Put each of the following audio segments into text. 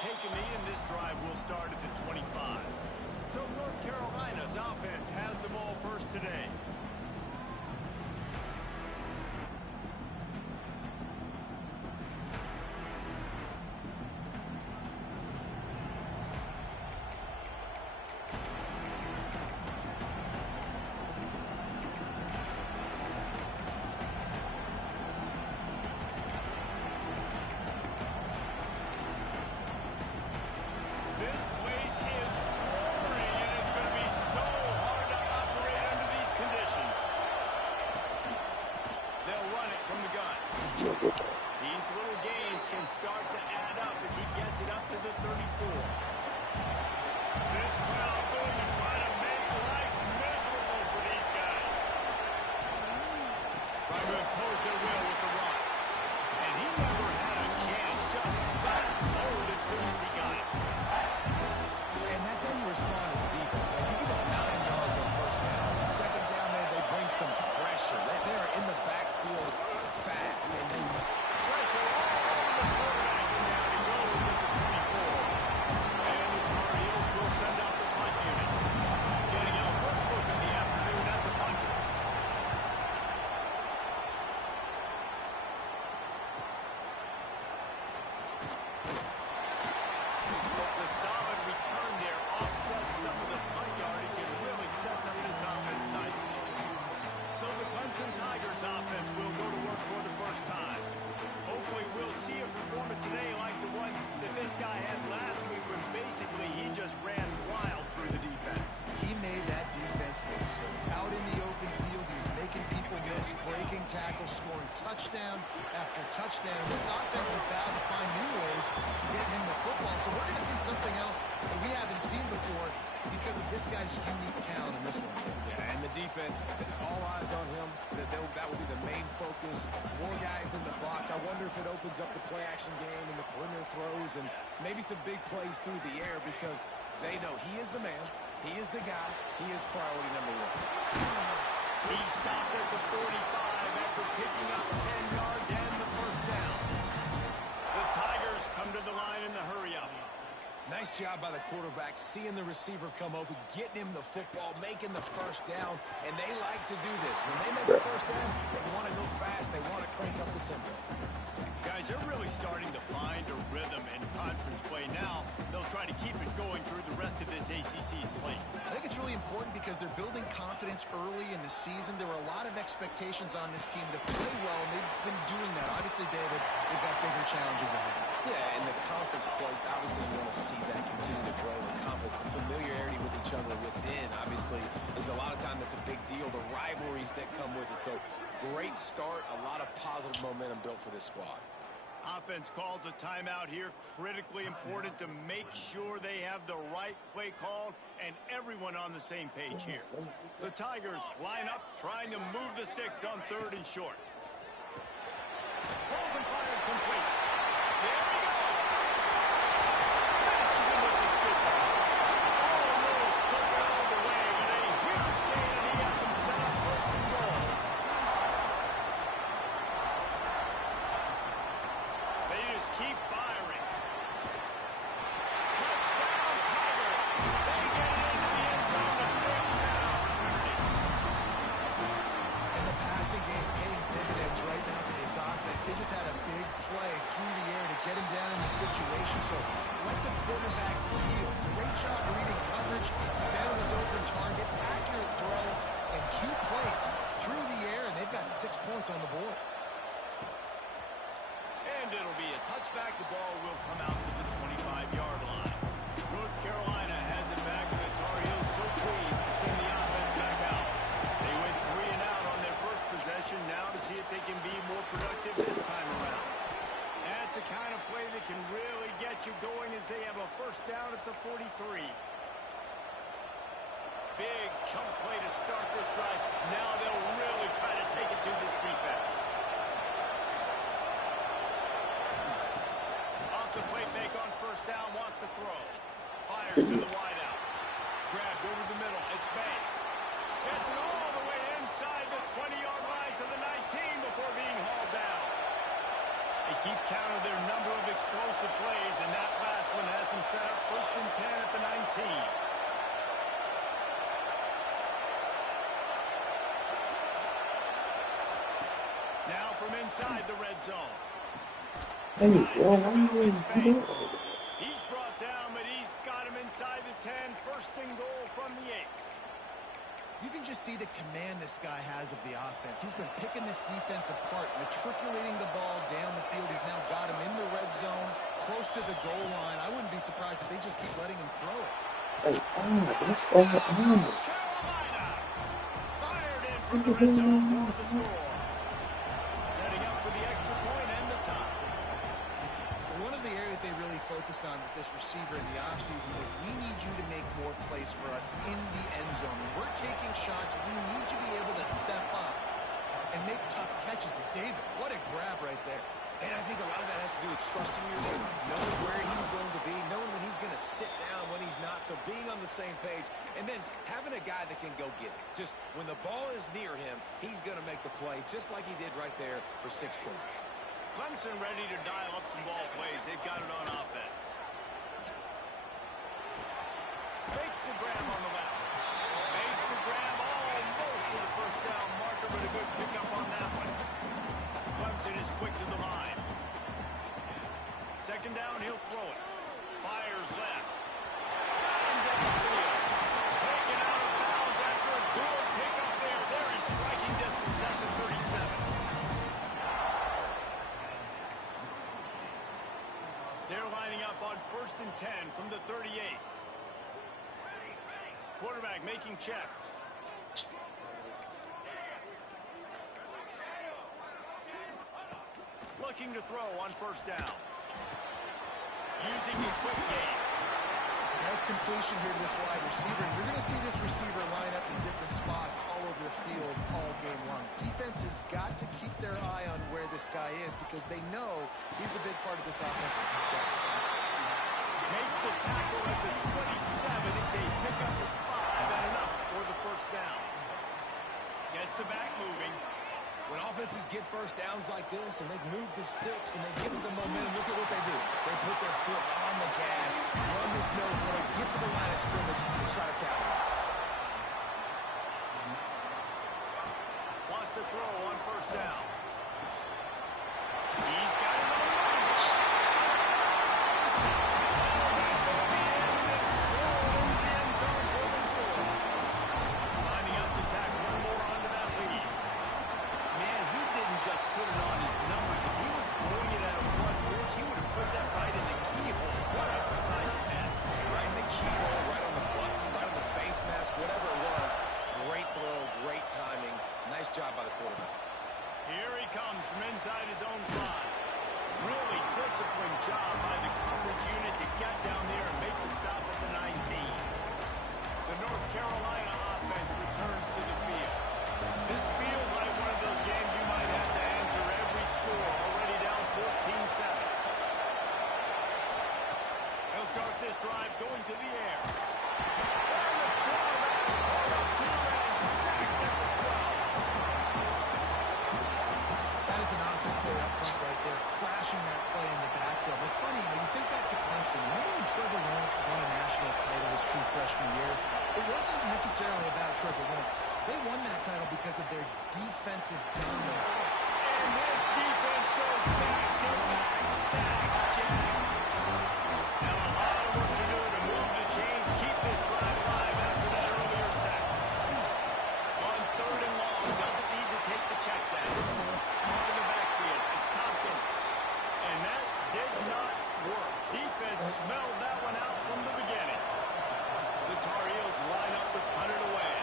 take a knee, and this drive will start at the 25. So North Carolina's offense has the ball first today. These little gains can start to add up as he gets it up to the 34. This crowd going to try to make life miserable for these guys. Trying to impose their will with the run. And he never had a chance, just stopped cold as soon as he got it. And that's how you respond as a defense. If you give up 9 yards on first down, second down there, they bring some pressure. They are in the backfield fast, and then pressure all over the quarterback, and down he goes at the 24. And the Tar Heels will send out the punt unit. Getting our first look of the afternoon at the punter. The solid return there offsets some of the punt yardage and really sets up this offense nicely. So the Clemson Tigers offense will go to work for the first time. Hopefully we'll see a performance today like the one that this guy had last week when basically he just ran wild through the defense. He made that defense look so out in the open field. He was making people miss, breaking tackles, scoring touchdown after touchdown. This offense is bound to find new ways to get him the football. So we're going to see something else that we haven't seen before because of this guy's unique talent in this one. Yeah, and the defense, all eyes on him. That will be the main focus. More guys in the box. I wonder if it opens up the play-action game and the perimeter throws and maybe some big plays through the air because they know he is the man, he is the guy, he is priority number one. He stopped at the 45 after picking up 10 yards and the first down. The Tigers come to the line in the hurry-up. Nice job by the quarterback, seeing the receiver come open, getting him the football, making the first down, and they like to do this. When they make the first down, they want to go fast, they want to crank up the tempo. Guys, they're really starting to find a rhythm in conference play now. They'll try to keep it going through the rest of this ACC slate. I think it's really important because they're building confidence early in the season. There were a lot of expectations on this team to play well, and they've been doing that. Obviously, David, they've got bigger challenges ahead. Yeah, and the conference play, obviously you want to see that continue to grow. The confidence, the familiarity with each other within, obviously, is a lot of time that's a big deal. The rivalries that come with it. So, great start, a lot of positive momentum built for this squad. Offense calls a timeout here. Critically important to make sure they have the right play called and everyone on the same page here. The Tigers line up, trying to move the sticks on 3rd and short. Balls and fired complete. There we go. Smashes him with the stick. Almost took it all the way, but a huge gain, and he has him set up 1st and goal. They just keep firing. Touchdown, Tiger. They get it into the end zone to break that opportunity. And the passing game paying dividends right now for this offense. They just had a big play through the air to get him down in the situation. So let the quarterback deal. Great job reading coverage. Found his open target. Accurate throw. And 2 plays through the air. And they've got 6 points on the board. And it'll be a touchback. The ball will come out to the 25-yard line. North Carolina has it back, and the Tar Heels so pleased to send the offense back out. They went 3 and out on their first possession, now to see if they can be more productive this time around. That's the kind of play that can really get you going as they have a first down at the 43. Big chunk play to start this drive. Now they'll really try to take it to this defense. Off the play fake on first down, wants to throw. Fires to the wideout. Grabbed over the middle. It's Banks. Gets it all the way inside the 20-yard line to the 19 before being hauled down. They keep count of their number of explosive plays, and that last one has him set up 1st and 10 at the 19. Now from inside the red zone. He's brought down, but he's got him inside the 10. 1st and goal from the 8. You can just see the command this guy has of the offense. He's been picking this defense apart, matriculating the ball down the field. He's now got him in the red zone, close to the goal line. I wouldn't be surprised if they just keep letting him throw it. Carolina fired in from the red zone for the score. Setting up for the extra point and the tie. One of the areas they really focused on with this receiver in the offseason was we need you to make more plays for us in the end zone. When we're taking shots, we need you to be able to step up and make tough catches. And David, what a grab right there. And I think a lot of that has to do with trusting your leader, knowing where he's going to be, knowing when he's going to sit down, when he's not, so being on the same page, and then having a guy that can go get it. Just when the ball is near him, he's going to make the play, just like he did right there for 6 points. Clemson ready to dial up some ball plays. They've got it on offense. Makes the grab on the left. Makes the grab almost to the 1st down marker, but a good pickup on that one. Clemson is quick to the line. 2nd down, he'll throw it. Fires left. And downfield. Taken out of bounds after a good pickup there. There is striking distance at the 37. They're lining up on 1st and 10 from the 38. Quarterback making checks. Looking to throw on 1st down. Using the quick game. Nice completion here to this wide receiver. You're going to see this receiver line up in different spots all over the field all game long. Defense has got to keep their eye on where this guy is because they know he's a big part of this offense's success. Makes the tackle at the 27. It's a pickup of 5 and enough for the 1st down. Gets the back moving. When offenses get 1st downs like this and they move the sticks and they get some momentum, look at what they do. They put their foot on the gas, run this no-huddle, get to the line of scrimmage, and try to capitalize. Wants to throw on 1st down. He's got it on range. Lining up to tack one more onto that lead. Man, he didn't just put it on his numbers. If he was throwing it at a front porch, he would have put that right in the keyhole. What a precise pass. Right in the keyhole, right on the button, right on the face mask, whatever it was. Great throw, great timing. Nice job by the quarterback. Here he comes from inside his own 5. Really disciplined job by the coverage unit to get down there and make the stop at the 19. The North Carolina offense returns to the field. This feels like one of those games you might have to answer every score. Already down 14-7. He'll start this drive going to the air. That is an awesome play up front right there, crashing that play in the backfield. It's funny, you think back to Clemson. Remember when Trevor Lawrence won a national title his true freshman year? It wasn't necessarily about Trevor Lawrence. They won that title because of their defensive dominance. And this defense goes back to back sack, Jack. Now a lot of work to do to move the chains, keep this drive alive after that earlier sack. On 3rd and long, doesn't need to take the check down. Caught in the backfield, it's Tompkins. And that did not work. Defense smelled that one out from the beginning. The Tar Heels line up to punt it away.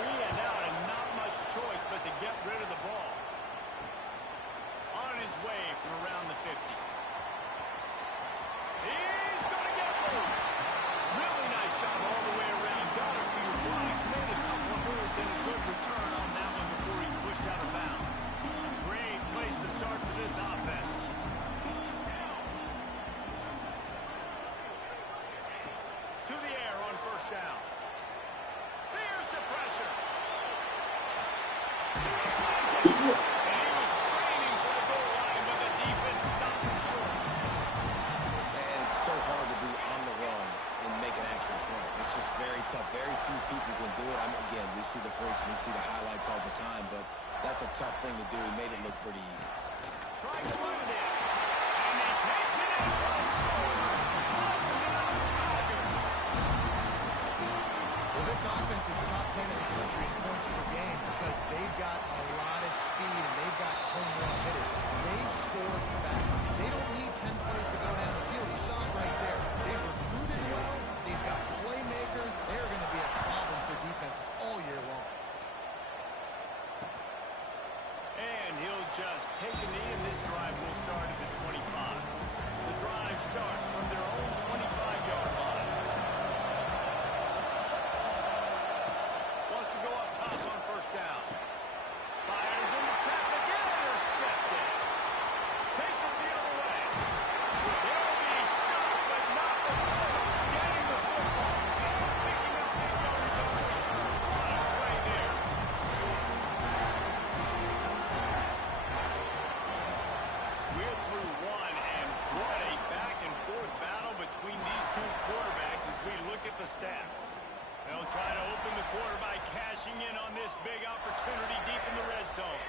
3 and out and not much choice but to get rid of the ball. to do. He made it look pretty easy. Trying to run it in. And he takes it in for a score. Touchdown, Tigers. Well, this offense is top 10 in the country in points per game because they've got a lot of speed and they've got home run hitters. They score fast. They don't need 10 plays to go down the field. You saw it right there. They've recruited well. They've got playmakers. They're going to be a problem for defenses all year long. And he'll just take a knee, and this drive will start at the 25. The drive starts from their own 25-yard line. Wants to go up top on first down. Fires in the trap again, intercepted. Takes it the other way. He'll be stopped, but not before getting the football. Picking up big yardage on the return. What a play there. We're through one, and what a back-and-forth battle between these two quarterbacks as we look at the stats. They'll try to open the quarter by cashing in on this big opportunity deep in the red zone.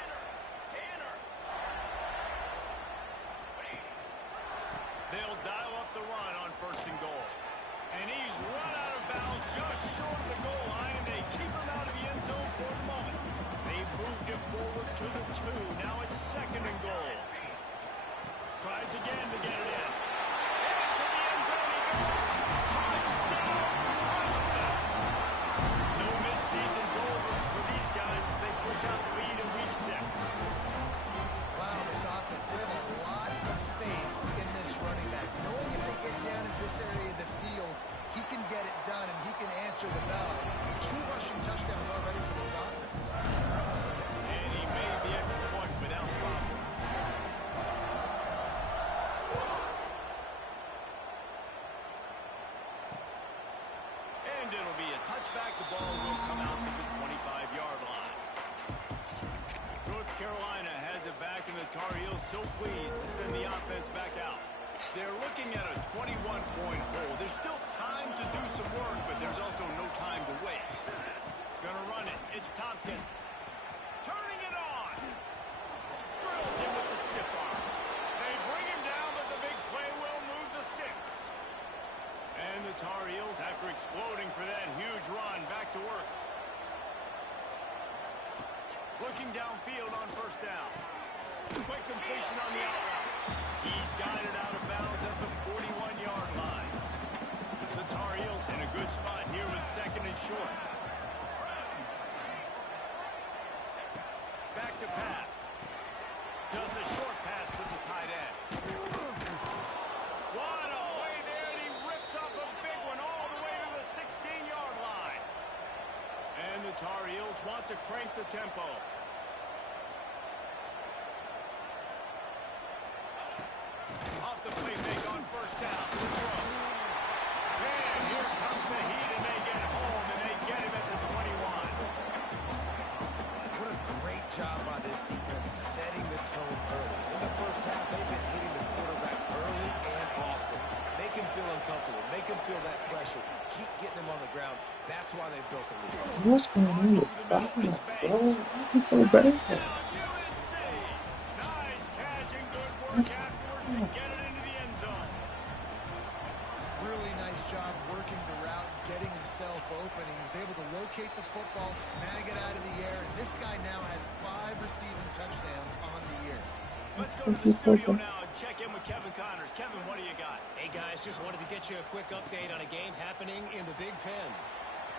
They'll dial up the run on first and goal. And he's run out of bounds just short of the goal line, and they keep him out of the end zone for the moment. They've moved him forward to the 2. Now it's second and goal. Tries again to get it in. Into the end zone he goes. Touchdown, Clemson. No midseason doldrums for these guys as they push out the lead in week 6. Wow, this offense, they have a lot of faith in this running back. Knowing if they get down in this area of the field, he can get it done and he can answer the bell. 2 rushing touchdowns already for this offense. And he made the extra point without problem. And it'll be a touchback. The ball will come out to the 25-yard line. North Carolina has it back, and the Tar Heels so pleased to send the offense back out. They're looking at a 21-point hole. There's still time to do some work, but there's also no time to waste. Gonna run it. It's Tompkins. Turning it on. Drills him with the stiff arm. They bring him down, but the big play will move the sticks. And the Tar Heels, after exploding for that huge run, back to work. Looking downfield on first down. Quick completion on the out route. He's got it out of bounds at the 41-yard line. The Tar Heels in a good spot here with second and short. Back to pass. Just a short pass to the tight end. What a play there, and he rips off a big one all the way to the 16-yard line. And the Tar Heels want to crank the tempo. Off the play fake on first down. And here comes the heat, and they get home, and they get him at the 21. What a great job by this defense setting the tone early. In the first half, they've been hitting the quarterback early and often. Make him feel uncomfortable. Make him feel that pressure. Keep getting him on the ground. That's why they built a lead. What's going on with Fowler, bro? He's so bad. Nice catch and good work afterwards to get it into the end zone. Really nice job working the route, getting himself open. He was able to locate the football, snag it out of the air, and this guy now has 5 receiving touchdowns on the year. Let's go to the studio now and check in with Kevin Connors. Kevin, what do you got? Hey, guys, just wanted to get you a quick update on a game happening in the Big Ten.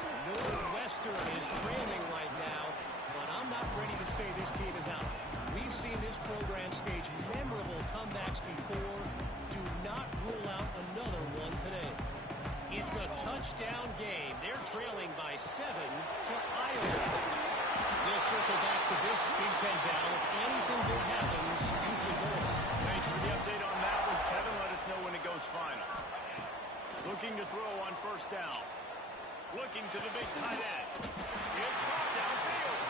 Northwestern is trailing right now, but I'm not ready to say this team is out. We've seen this program stage memorable comebacks before. Do not rule out another one today. It's a touchdown game. They're trailing by 7 to Iowa. We'll circle back to this Big Ten battle. If anything big happens, you should know it. Thanks for the update on that one, Kevin. Let us know when it goes final. Looking to throw on first down. Looking to the big tight end. It's caught downfield.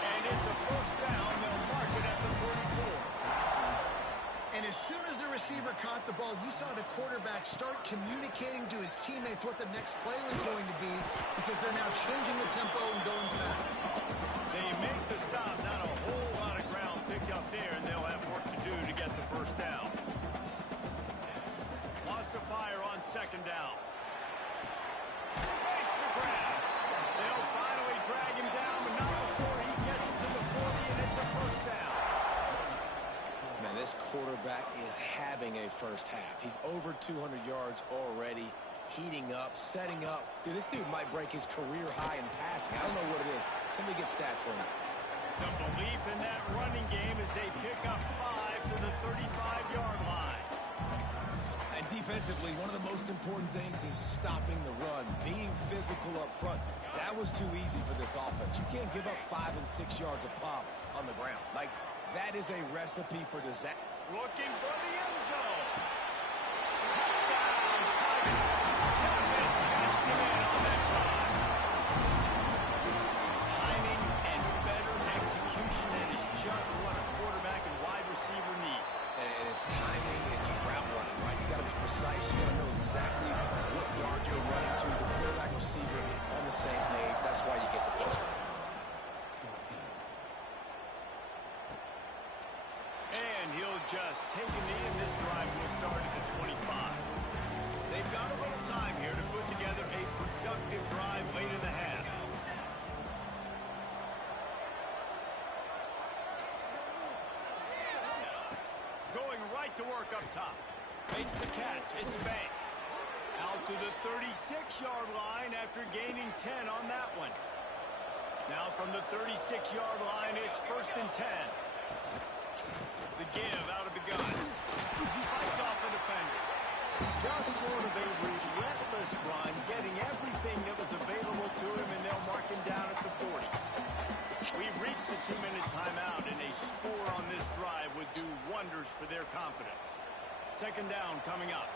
And it's a first down. They'll mark it at the 44. And as soon as the receiver caught the ball, you saw the quarterback start communicating to his teammates what the next play was going to be because they're now changing the tempo and going fast. They make the stop. Not a whole lot of this quarterback is having a first half. He's over 200 yards already, heating up, setting up. Dude, this dude might break his career high in passing. I don't know what it is. Somebody get stats for me. Some belief in that running game as they pick up 5 to the 35-yard line. And defensively, one of the most important things is stopping the run, being physical up front. That was too easy for this offense. You can't give up 5 and 6 yards a pop on the ground. Like, that is a recipe for disaster. Looking for the end zone. Touchdown, Tigers. Defense cashed him in on that drive. Timing and better execution, that is just what a quarterback and wide receiver need. And it's timing, it's route running, right? You got to be precise. You got to know exactly what yard you're running to. The quarterback receiver on the same page. That's why you get the touchdown. And he'll just take a knee, and this drive will start at the 25. They've got a little time here to put together a productive drive late in the half. Going right to work up top. Makes the catch. It's Banks. Out to the 36-yard line after gaining 10 on that one. Now from the 36-yard line, it's 1st and 10. The give out of the gun. Fights off a defender. Just sort of a relentless run, getting everything that was available to him, and they'll mark him down at the 40. We've reached the 2-minute timeout, and a score on this drive would do wonders for their confidence. 2nd down coming up.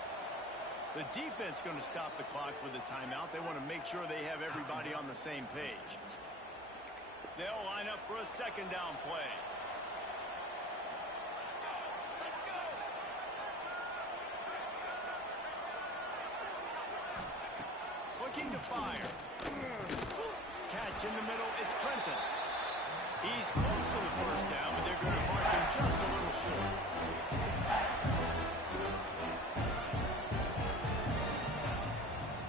The defense going to stop the clock with a timeout. They want to make sure they have everybody on the same page. They'll line up for a 2nd down play. Looking to fire. Catch in the middle. It's Clinton. He's close to the 1st down, but they're going to mark him just a little short.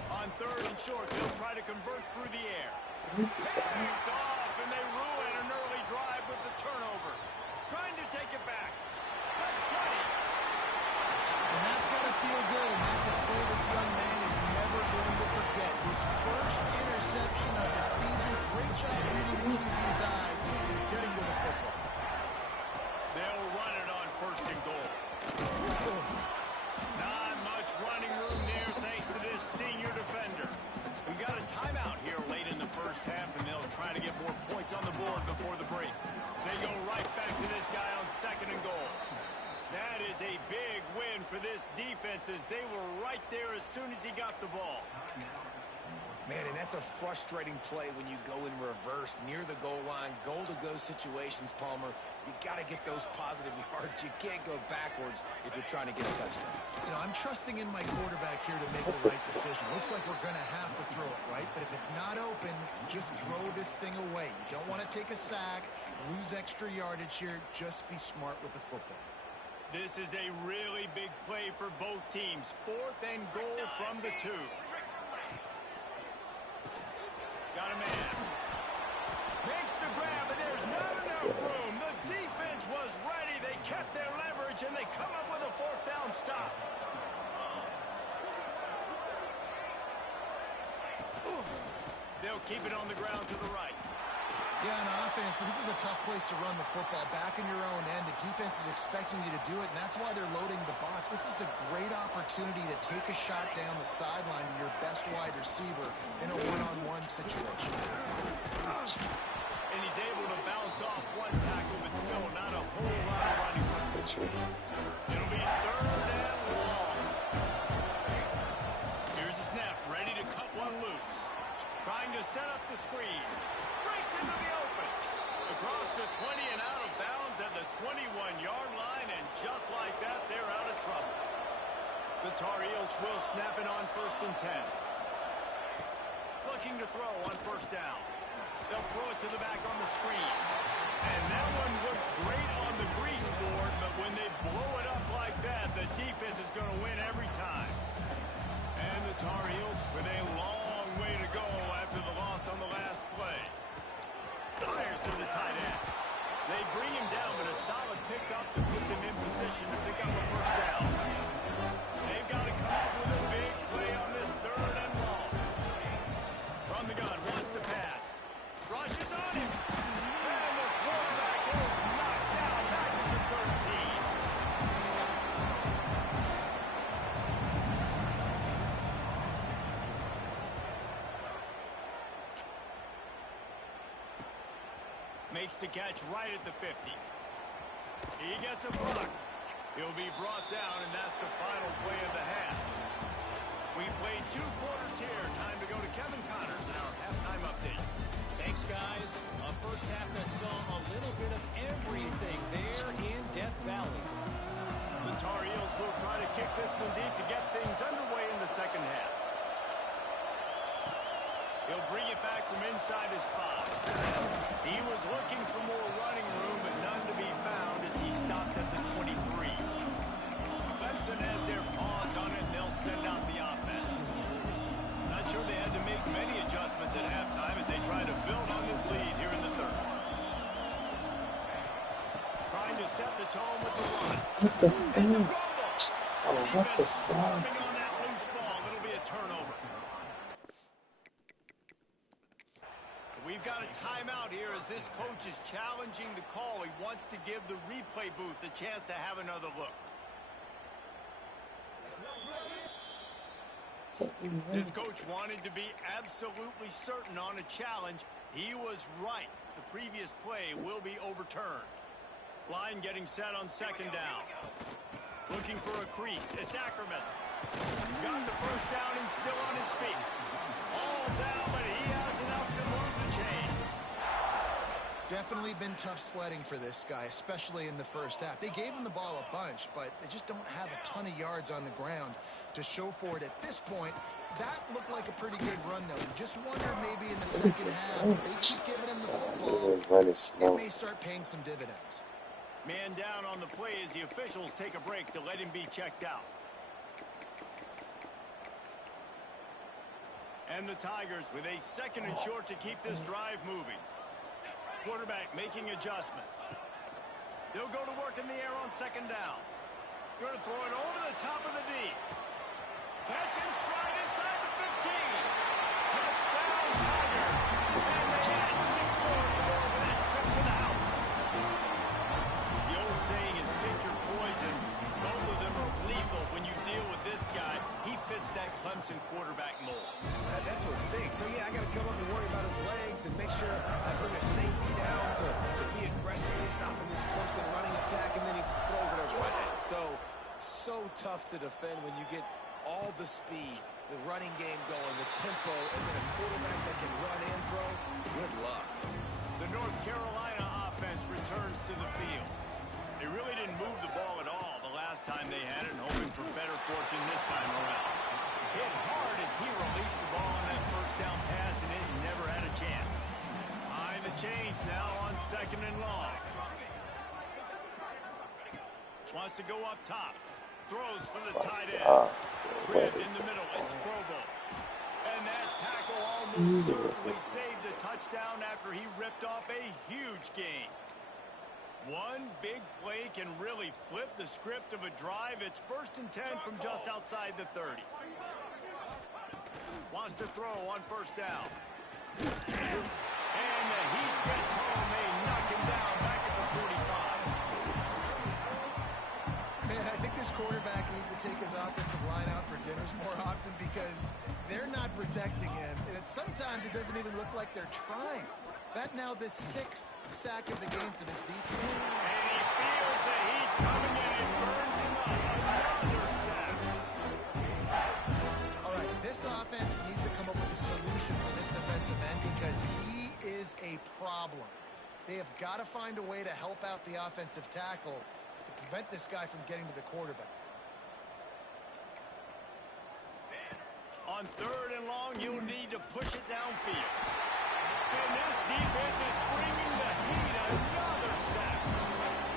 On 3rd and short, they'll try to convert through the air. Picked off, and they ruin an early drive with the turnover. Trying to take it back. That's 20. And that's got to feel good, and that's a play this young man is never going to forget. His first interception of the season. Great job reading the QB's eyes and getting to the football. They'll run it on 1st and goal. Not much running room there thanks to this senior defender. We got a timeout here late in the 1st half, and they'll try to get more points on the board before the break. They go right back to this guy on 2nd and goal. That is a big win for this defense as they were right there as soon as he got the ball. Man, and that's a frustrating play when you go in reverse near the goal line, goal-to-go situations, Palmer. You got to get those positive yards. You can't go backwards if you're trying to get a touchdown. You know, I'm trusting in my quarterback here to make the right decision. Looks like we're going to have to throw it, right? But if it's not open, just throw this thing away. You don't want to take a sack, lose extra yardage here. Just be smart with the football. This is a really big play for both teams. 4th and goal from the 2. Got a man. Makes the grab, and there's not enough room. The defense was ready. They kept their leverage, and they come up with a 4th down stop. They'll keep it on the ground to the right. Yeah, on offense, this is a tough place to run the football. Back in your own end, the defense is expecting you to do it, and that's why they're loading the box. This is a great opportunity to take a shot down the sideline to your best wide receiver in a one-on-one situation. And he's able to bounce off one tackle, but still not a whole lot of running room. It'll be 3rd and long. Here's the snap, ready to cut one loose. Trying to set up the screen. Breaks into the open. Across the 20 and out of bounds at the 21-yard line, and just like that, they're out of trouble. The Tar Heels will snap it on 1st and 10. Looking to throw on 1st down. They'll throw it to the back on the screen. And that one looks great on the grease board, but when they blow it up like that, the defense is going to win every time. And the Tar Heels with a long way to go after the loss on the last play. Fires to the tight end. They bring him down, but a solid pickup to put them in position up a first down. They've got to come up with a big play on this 3rd and long. From the gun, wants to pass. Rushes on him. And the quarterback is knocked down back to the 13. Makes the catch right at the 50. He gets a block. He'll be brought down, and that's the final play of the half. We played 2 quarters here. Time to go to Kevin Connors in our halftime update. Thanks, guys. A first half that saw a little bit of everything there in Death Valley. The Tar Heels will try to kick this one deep to get things underway in the second half. He'll bring it back from inside his spot. He was looking for more running room, but none to be found as he stopped at the 23. Clemson has their paws on it, and they'll send out the offense. Not sure they had to make many adjustments at halftime as they try to build on this lead here in the 3rd. Trying to set the tone with the run. What the It's a fuck? fumble. Oh, what the Defense fuck? swarming on that loose ball. It'll be a turnover. We've got a timeout here as this coach is challenging the call. He wants to give the replay booth a chance to have another look. This coach wanted to be absolutely certain on a challenge. He was right. The previous play will be overturned. Line getting set on 2nd down. Looking for a crease. It's Ackerman. Got the first down and still on his feet. All down, but he has enough to move the chains. Definitely been tough sledding for this guy, especially in the first half. They gave him the ball a bunch, but they just don't have a ton of yards on the ground to show for it at this point. That looked like a pretty good run, though. You just wonder maybe in the second half, if they keep giving him the football, it may start paying some dividends. Man down on the play as the officials take a break to let him be checked out. And the Tigers with a 2nd and short to keep this drive moving. Quarterback making adjustments. They'll go to work in the air on 2nd down. Going to throw it over the top of the D. Catch and stride inside the 15. Touchdown, Tiger. And they add 6 more to go over that trip to the house. The old saying is pick your poison. Both of them are lethal when you deal with this guy. He fits that Clemson quarterback mold. That's what stinks. So, yeah, I got to come up and worry about his legs and make sure I bring a safety down to be aggressive and stopping this Clemson running attack, and then he throws it over my head. So tough to defend when you get all the speed, the running game going, the tempo, and then a quarterback that can run and throw. Good luck. The North Carolina offense returns to the field. They really didn't move the ball at all the last time they had it, hoping for better fortune this time around. Hit hard as he released the ball on that first down pass, and it never had a chance. Behind the chains now on 2nd and long. Wants to go up top. Throws for the tight end. Grib in the middle. It's Provo. And that tackle almost certainly saved a touchdown after he ripped off a huge gain. One big play can really flip the script of a drive. It's 1st and 10 from just outside the 30. Wants to throw on 1st down. And the Heat gets home. They knock him down back at the 45. Man, I think this quarterback needs to take his offensive line out for dinners more often because they're not protecting him. And sometimes it doesn't even look like they're trying. That now the 6th sack of the game for this defense. And he feels the heat coming in and burns him up. Another sack. All right, this offense needs to come up with a solution for this defensive end because he is a problem. They have got to find a way to help out the offensive tackle to prevent this guy from getting to the quarterback. On 3rd and long, you'll need to push it downfield. And this defense is bringing the heat. Another sack.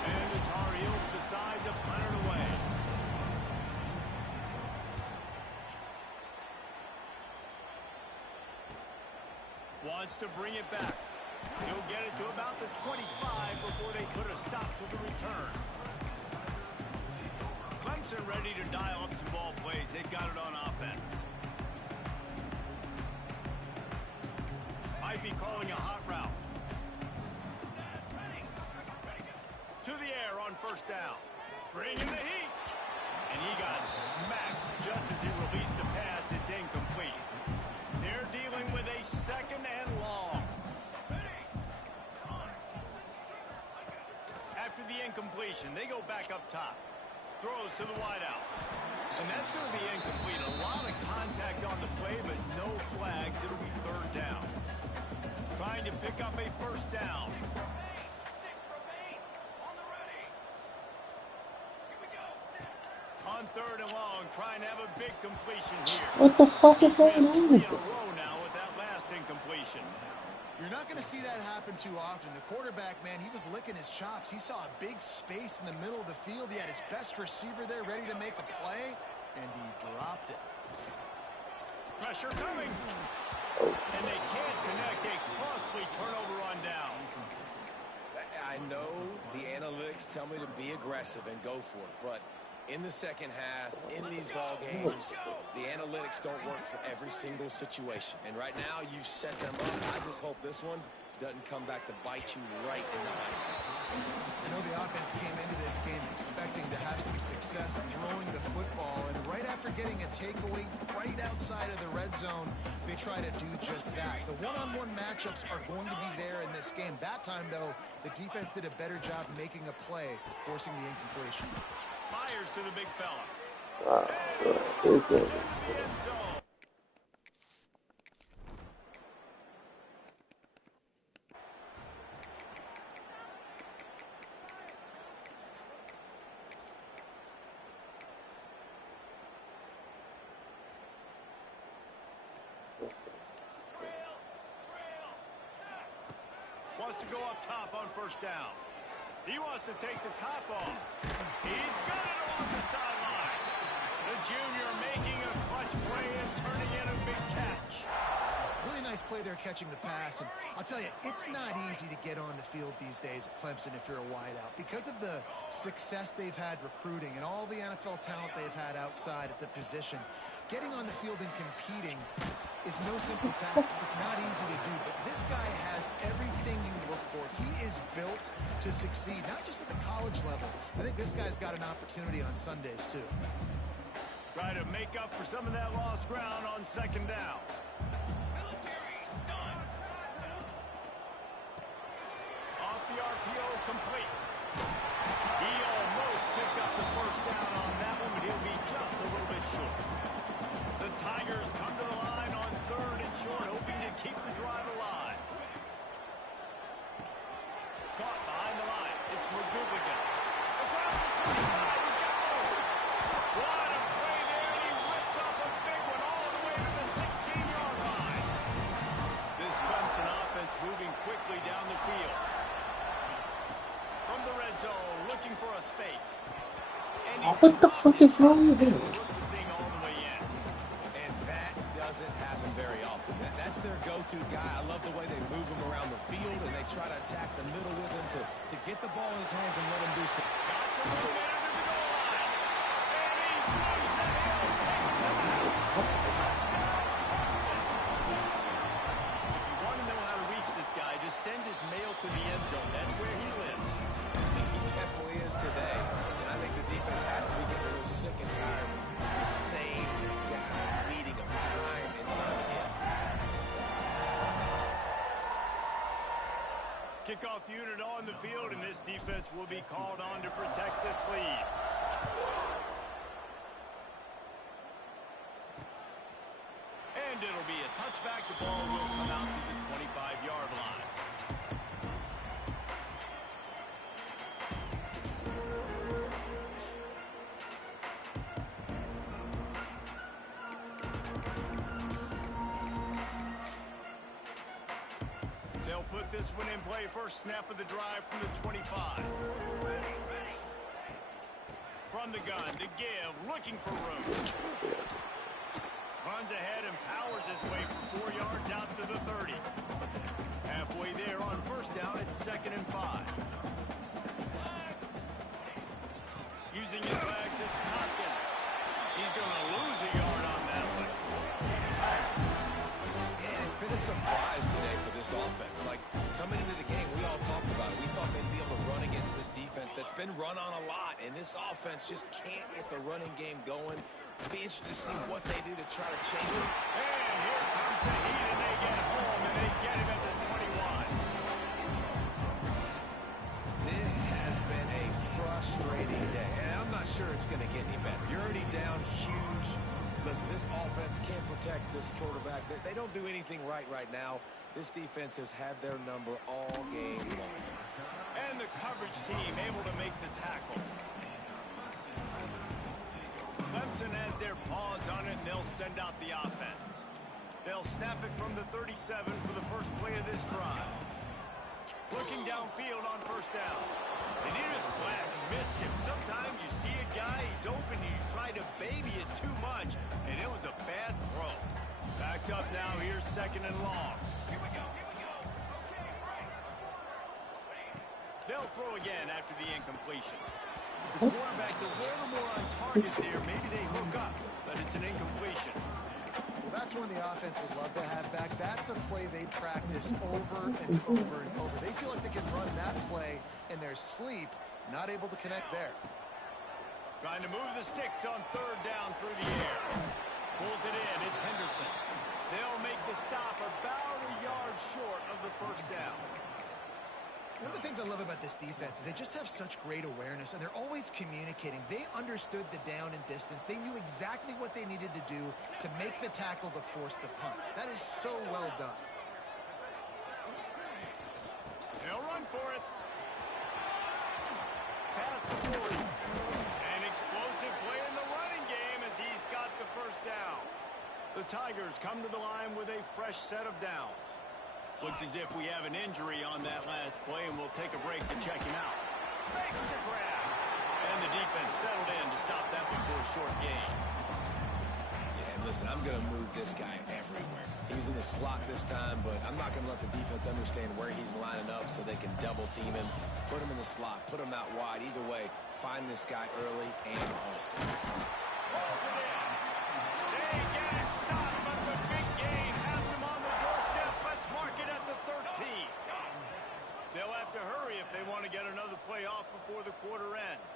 And the Tar Heels decide to punt it away. Wants to bring it back. He'll get it to about the 25 before they put a stop to the return. dial up some ball plays. They've got it on offense. Might be calling a hot route. To the air on first down. Bringing the heat. And he got smacked just as he released the pass. It's incomplete. They're dealing with a second and long. After the incompletion, they go back up top. Throws to the wideout. And that's going to be incomplete. A lot of contact on the play, but no flags. It'll be third down. Trying to pick up a first down. On third and long, trying to have a big completion here. What the fuck is going on with Three in a it? row now with that last incompletion. You're not going to see that happen too often. The quarterback, man, he was licking his chops. He saw a big space in the middle of the field. He had his best receiver there ready to make a play, and he dropped it. Pressure coming. And they can't connect. A costly turnover on down. I know the analytics tell me to be aggressive and go for it, but in the second half, in these ball games, the analytics don't work for every single situation. And right now, you've set them up. I just hope this one doesn't come back to bite you right in the eye. I know the offense came into this game expecting to have some success throwing the football, and right after getting a takeaway right outside of the red zone, they try to do just that. The one-on-one matchups are going to be there in this game. That time, though, the defense did a better job making a play, forcing the incompletion. Fires to the big fella. Wow, this game is Wants to go up top on first down. He wants to take the top off. He's got it along the sideline. The junior making a clutch play and turning in a big catch. Really nice play there catching the pass, and I'll tell you, it's not easy to get on the field these days at Clemson if you're a wideout. Because of the success they've had recruiting and all the NFL talent they've had outside at the position, getting on the field and competing is no simple task. It's not easy to do, but this guy has everything you look for. He is built to succeed, not just at the college level. I think this guy's got an opportunity on Sundays, too. Try to make up for some of that lost ground on second down. Off the RPO, complete. He almost picked up the first down on that one, but he'll be just a little bit short. The Tigers come to the line on third and short, hoping to keep the drive alive. Caught behind the line. It's McGoughigan. Across the 25. He's got room. What a play there. He rips off a big one all the way to the 16-yard line. This Clemson offense moving quickly down the field. From the red zone, looking for a space. And what the fuck is wrong with him? Doesn't happen very often. That's their go-to guy. I love the way they move him around the field and they try to attack the middle with him to get the ball in his hands and let him do some. Got some room under the goal line. And he's loose and he'll take it to the house. If you want to know how to reach this guy, just send his mail to the end zone. That's where he lives. He definitely is today. And I think the defense has to be getting a little sick and tired of the same guy beating him time and time again. Kickoff unit on the field, and this defense will be called on to protect this lead. And it'll be a touchback. The ball will come out to the 25-yard line. They'll put this one in play. First snap of the drive from the 25. From the gun to give, looking for room. Runs ahead and powers his way for 4 yards out to the 30. Halfway there on first down, it's 2nd and 5. Using his legs, it's Hopkins. defense that's been run on a lot, and this offense just can't get the running game going. Be interested to see what they do to try to change it. And here comes the heat, and they get home, and they get him at the 21. This has been a frustrating day, and I'm not sure it's going to get any better. You're already down huge. Listen, this offense can't protect this quarterback. They don't do anything right now. This defense has had their number all game long. And the coverage team able to make the tackle. Clemson has their paws on it, and they'll send out the offense. They'll snap it from the 37 for the first play of this drive. Looking downfield on first down. And he just flat missed him. Sometimes you see a guy, he's open, and you try to baby it too much, and it was a bad throw. Backed up now, here's second and long. They'll throw again after the incompletion. If the quarterback's a little more on target there, maybe they hook up, but it's an incompletion. Well, that's one the offense would love to have back. That's a play they practice over and over and over. They feel like they can run that play in their sleep, not able to connect there. Trying to move the sticks on third down through the air. Pulls it in, it's Henderson. They'll make the stop about a yard short of the first down. One of the things I love about this defense is they just have such great awareness, and they're always communicating. They understood the down and distance. They knew exactly what they needed to do to make the tackle to force the punt. That is so well done. They'll run for it. Past the 40. An explosive play in the running game as he's got the first down. The Tigers come to the line with a fresh set of downs. Looks as if we have an injury on that last play, and we'll take a break to check him out. Makes the grab. And the defense settled in to stop that before a short gain. Yeah, and listen, I'm going to move this guy everywhere. He was in the slot this time, but I'm not going to let the defense understand where he's lining up so they can double team him. Put him in the slot, put him out wide. Either way, find this guy early and often. Balls it in. They get him stopped, but the big gain has him on the doorstep. Let's mark it at the 13. They'll have to hurry if they want to get another play off before the quarter ends.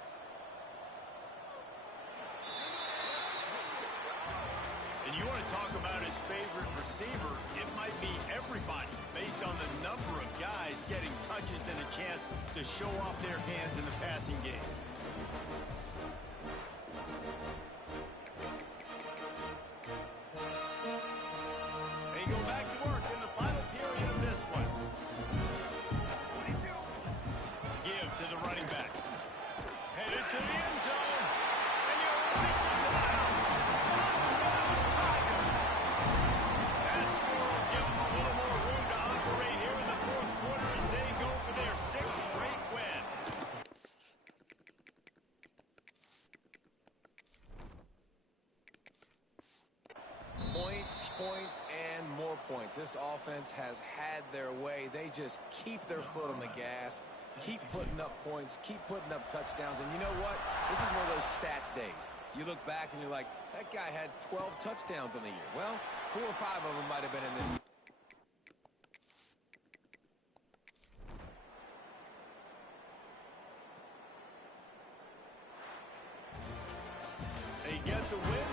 And you want to talk about his favorite receiver, it might be everybody, based on the number of guys getting touches and a chance to show off their hands in the passing game. They go back to work in the final period of this one. Give to the running back. Headed to the end zone. And you race it to the house. Touchdown, Tiger. That score will give them a little more room to operate here in the fourth quarter as they go for their sixth straight win. Points, and more points. This offense has had their way. They just keep their foot on the gas, keep putting up points, keep putting up touchdowns. And you know what? This is one of those stats days. You look back and you're like, that guy had 12 touchdowns in the year. Well, 4 or 5 of them might have been in this game. They get the win